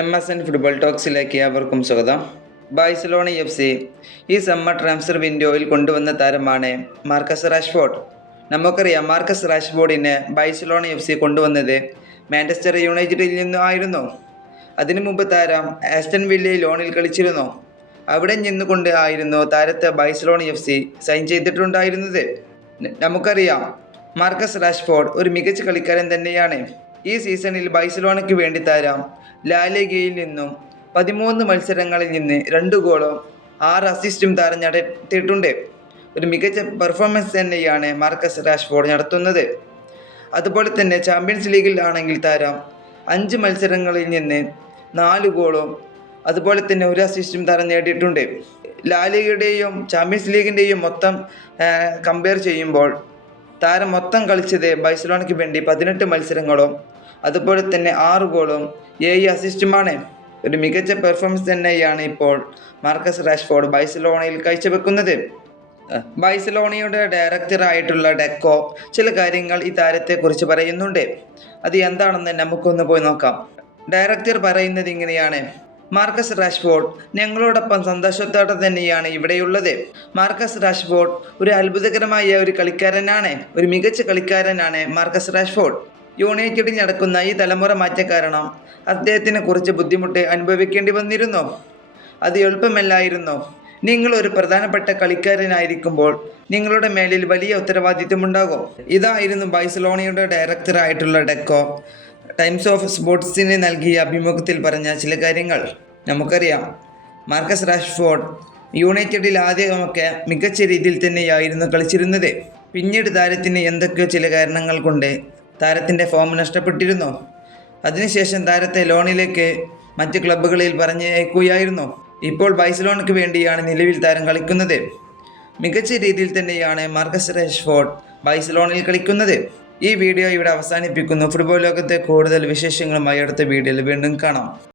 M S N football ടോക്സിലേക്ക് അവർക്കും സ്വാഗതം. ബാഴ്സലോണ എഫ് സി ഈ സമ്മർ ട്രാൻസ്ഫർ വിൻഡോയിൽ കൊണ്ടുവന്ന താരമാണ് മാർക്കസ് റാഷ്ഫോർഡ്. നമുക്കറിയാം മാർക്കസ് റാഷ്ഫോർഡിനെ ബാഴ്സലോണ എഫ് സി കൊണ്ടുവന്നത് മാഞ്ചസ്റ്റർ യുണൈറ്റഡിൽ നിന്നും ആയിരുന്നു. അതിനു മുമ്പ് താരം ആസ്റ്റൻ വില്ലയിൽ ലോണിൽ കളിച്ചിരുന്നു. അവിടെ നിന്നുകൊണ്ട് ആയിരുന്നു താരത്തെ ബാഴ്സലോണ എഫ് സി സൈൻ ചെയ്തിട്ടുണ്ടായിരുന്നത്. നമുക്കറിയാം മാർക്കസ് റാഷ്ഫോർഡ് ഒരു മികച്ച കളിക്കാരൻ തന്നെയാണ്. ഈ സീസണിൽ ബൈസലോണയ്ക്ക് വേണ്ടി താരം ലാലിഗയിൽ നിന്നും പതിമൂന്ന് മത്സരങ്ങളിൽ നിന്ന് രണ്ട് ഗോളും ആറ് അസിസ്റ്റും താരം നടത്തിയിട്ടുണ്ട്. ഒരു മികച്ച പെർഫോമൻസ് തന്നെയാണ് മാർക്കസ് റാഷ്ഫോർഡ് നടത്തുന്നത്. അതുപോലെ തന്നെ ചാമ്പ്യൻസ് ലീഗിൽ ആണെങ്കിൽ താരം അഞ്ച് മത്സരങ്ങളിൽ നിന്ന് നാല് ഗോളും അതുപോലെ തന്നെ ഒരു അസിസ്റ്റും താരം നേടിയിട്ടുണ്ട്. ലാലിഗയുടെയും ചാമ്പ്യൻസ് ലീഗിന്റെയും മൊത്തം കമ്പയർ ചെയ്യുമ്പോൾ താരം മൊത്തം കളിച്ചത് ബൈസലോണയ്ക്ക് വേണ്ടി പതിനെട്ട് മത്സരങ്ങളും അതുപോലെ തന്നെ ആറ് ഗോളും ഏഴ് അസിസ്റ്റുമാണ്. ഒരു മികച്ച പെർഫോമൻസ് തന്നെയാണ് ഇപ്പോൾ മാർക്കസ് റാഷ്ഫോർഡ് ബൈസലോണയിൽ കാഴ്ചവെക്കുന്നത്. ബൈസലോണിയുടെ ആയിട്ടുള്ള ഡെക്കോ ചില കാര്യങ്ങൾ ഈ താരത്തെക്കുറിച്ച് പറയുന്നുണ്ട്. അത് എന്താണെന്ന് നമുക്കൊന്ന് പോയി നോക്കാം. ഡയറക്ടർ പറയുന്നത് ഇങ്ങനെയാണ്. മാർക്കസ് റാഷ്ഫോർഡ് ഞങ്ങളോടൊപ്പം സന്തോഷത്തോടെ തന്നെയാണ് ഇവിടെയുള്ളത്. മാർക്കസ് റാഷ്ഫോർഡ് ഒരു അത്ഭുതകരമായ ഒരു കളിക്കാരനാണ്. ഒരു മികച്ച കളിക്കാരനാണ് മാർക്കസ് റാഷ്ഫോർഡ്. യുണൈറ്റഡിൽ നടക്കുന്ന ഈ തലമുറ മാറ്റ കാരണം അദ്ദേഹത്തിനെ കുറിച്ച് ബുദ്ധിമുട്ട് അനുഭവിക്കേണ്ടി വന്നിരുന്നു. അത് എളുപ്പമല്ലായിരുന്നു. നിങ്ങൾ ഒരു പ്രധാനപ്പെട്ട കളിക്കാരനായിരിക്കുമ്പോൾ നിങ്ങളുടെ മേലിൽ വലിയ ഉത്തരവാദിത്വമുണ്ടാകും. ഇതായിരുന്നു ബൈസലോണിയുടെ ഡയറക്ടറായിട്ടുള്ള ഡെക്കോ. ടൈംസ് ഓഫ് സ്പോർട്സിന് നൽകിയ അഭിമുഖത്തിൽ പറഞ്ഞ ചില കാര്യങ്ങൾ നമുക്കറിയാം. മാർക്കസ് റാഷ്ഫോർഡ് യുണൈറ്റഡിൽ ആദ്യമൊക്കെ മികച്ച രീതിയിൽ തന്നെയായിരുന്നു കളിച്ചിരുന്നത്. പിന്നീട് താരത്തിന് എന്തൊക്കെയോ ചില കാരണങ്ങൾ കൊണ്ട് താരത്തിന്റെ ഫോം നഷ്ടപ്പെട്ടിരുന്നു? അതിനുശേഷം താരത്തെ ലോണിലേക്ക് മറ്റ് ക്ലബ്ബുകളിൽ പറഞ്ഞയക്കുകയായിരുന്നു. ഇപ്പോൾ ബൈസലോണയ്ക്ക് വേണ്ടിയാണ് നിലവിൽ താരം കളിക്കുന്നത്. മികച്ച രീതിയിൽ തന്നെയാണ് മാർക്കസ് റഷ്ഫോർഡ് ബൈസലോണിൽ കളിക്കുന്നത്. ഈ വീഡിയോ ഇവിടെ അവസാനിപ്പിക്കുന്നു. ഫുട്ബോൾ ലോകത്തെ കൂടുതൽ വിശേഷങ്ങളുമായി അടുത്ത വീഡിയോയിൽ വീണ്ടും കാണാം.